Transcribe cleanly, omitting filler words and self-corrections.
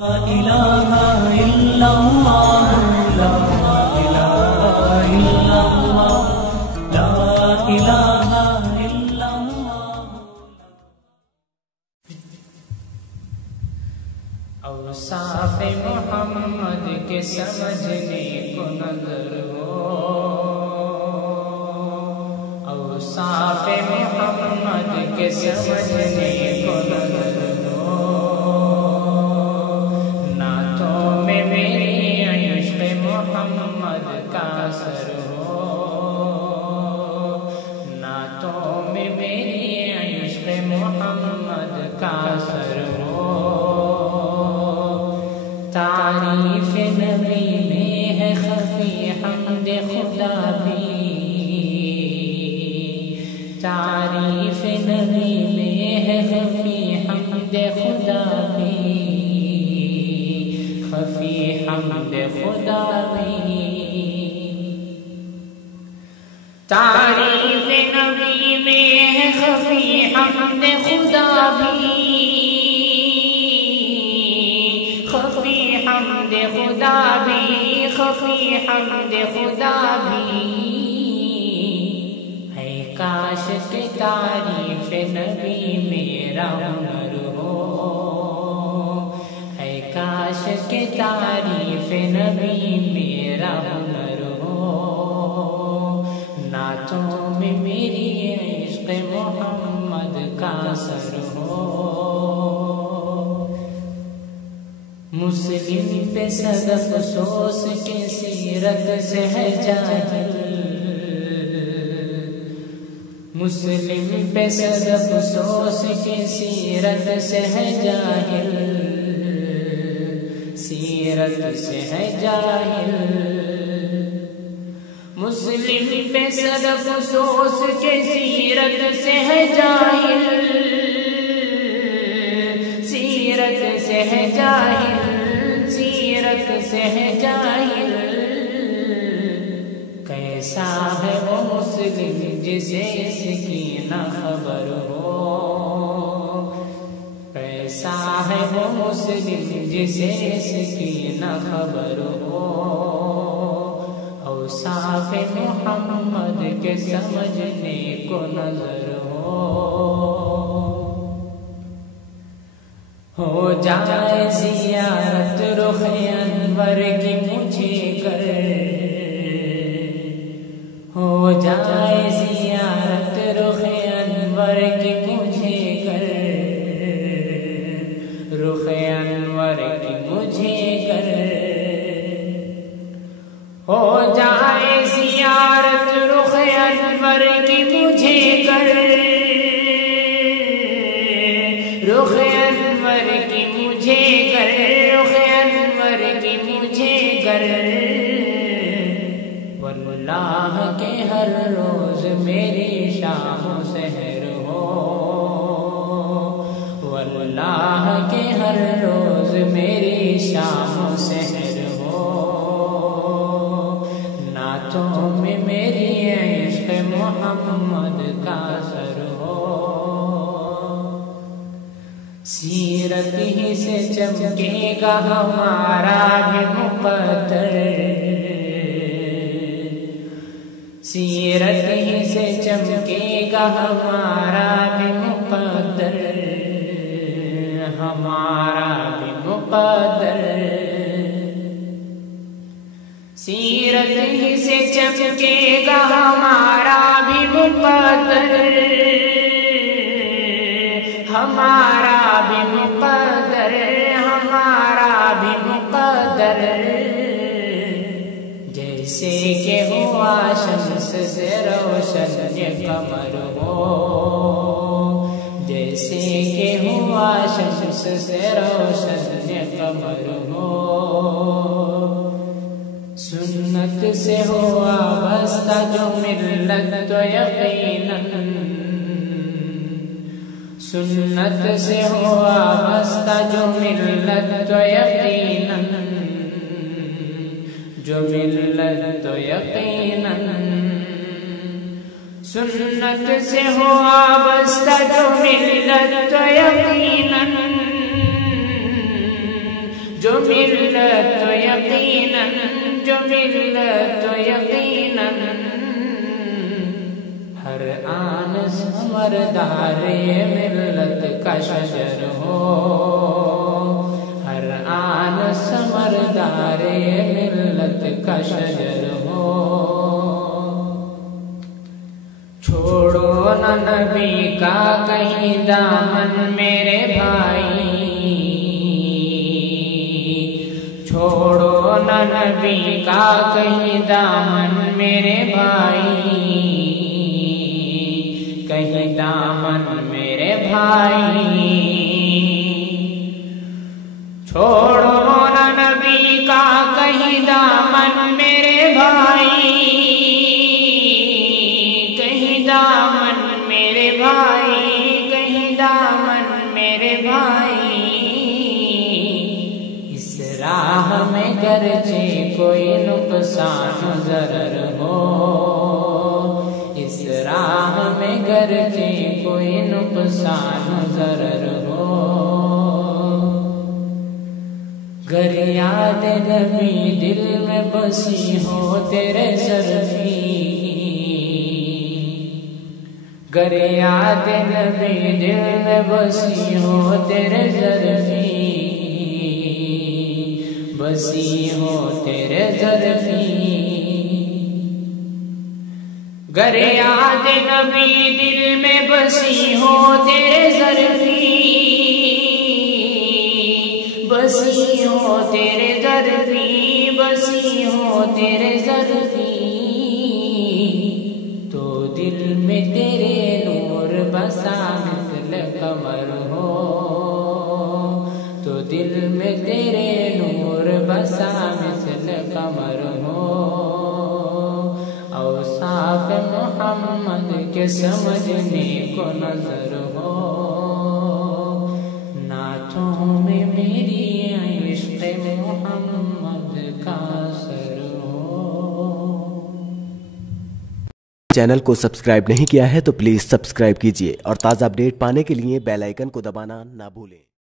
لا الہ الا اللہ لا الہ الا اللہ لا الہ الا اللہ۔ اوصاف محمد کے سمجھنے کو نظر ہو، اوصاف محمد کے سمجھنے کو نظر ہو، نعتوں میں میری عشق محمد کا اثر ہو، نعتوں میں میری عشق محمد کا اثر ہو، تعریف نبی میں ہے خفی حمد خدا بھی، تعریف نبی میں ہے خفی حمد خدا بھی، خفی حمد خدا بھی، تعریف نبی میں ہے خفی حمد خدا بھی، خفی حمد خدا بھی، خفی حمد خدا بھی، ہے کاش کہ تعریف نبی میرا ہنر ہو، ہے کاش کہ تعریف نبی میرا ہنر ہو، نعتوں میں میری عشق محمد کا اثر ہو، مسلم پہ صد افسوس کے سیرت سے ہے جاہل، مسلم پہ صد افسوس کے سیرت سے ہے جاہل، سیرت سے ہے جاہل، مسلم پہ صد افسوس کے سیرت سے ہے جاہل، سیرت سے ہے جاہل، سیرت سے ہے جاہل، کیسا ہے وہ مسلم جسے اس کی نہ خبر ہو، کیسا ہے وہ مسلم جسے اس کی نہ خبر ہو، اوصاف محمد کے سمجھنے کو نظر ہو جائے زیارت رخ انور کی مجھے کر، ہو جائے زیارت رخ انور کی مجھے کر، رخ انور کی مجھے کر، ہو جائے زیارت رخ انور کی مجھے کر، رخ انور کی مجھے کر، رخ انور کی مجھے کر، واللہ کے ہر روز میری شام و سحر ہو، واللہ کے ہر روز میری شام و سحر ہو، نعتوں میں میری عشق محمد کا اثر ہو، سیرت ہی سے چمکے گا ہمارا بھی مقدر، سیرت ہی سے چمکے گا ہمارا بھی مقدر، ہمارا بھی مقدر، سیرت ہی سے چمکے گا ہمارا بھی مقدر، ہمارا بھی مقدر، ہمارا بھی مقدر، جیسے کہ ہوا شمس سے روشن یہ قمر ہو، جیسے کہ ہوا شمس سے روشن یہ قمر ہو، سنت سے ہوا وابستہ جو ملت تو یقیناً، سنت سے ہوا وابستہ جو ملت تو یقیناً، جو ملت تو یقیناً، سنت سے ہوا وابستہ جو ملت تو یقیناً، جو ملت تو یقیناً، جو ملت تو یقیناً ہر آن ثمردار ملت کا شجر ہو، ہر آن ثمردار ملت کا شجر ہو۔ چھوڑو نہ نبی کا کہیں دامن میرے بھائی، چھوڑو نہ نبی کا کہیں دامن میرے بھائی، کہیں دامن میرے بھائی، چھوڑو نہ نبی کا کہیں دامن میرے بھائی، کہیں دامن میرے بھائی، کہیں دامن میرے بھائی۔ اس راہ میں گرچہ کوئی نقصان ضرر ہو، اس راہ میں گرچہ کوئی نقصان ضرر ہو، گر یاد نبی دل میں بسی ہو تیرے ظرفی، گر یاد نبی دل میں بسی ہو تیرے ظرفی، بسی ہو تیرے ظرفی، گر یاد نبی دل میں بسی ہو تیرے ظرفی، بسی ہو تیرے ظرفی، بسی ہو تیرے ظرفی، تو دل میں تیرے نور بسا مثل قمر ہو، تو دل میں تیرے نور بسا مثل قمر ہو، اوصاف محمد کے سمجھنے کو نظر ہو، نعتوں میں میری عشق محمد کا اثر ہو۔ چینل کو سبسکرائب نہیں کیا ہے تو پلیز سبسکرائب کیجئے اور تازہ اپڈیٹ پانے کے لیے بیل آئیکن کو دبانا نہ بھولیں۔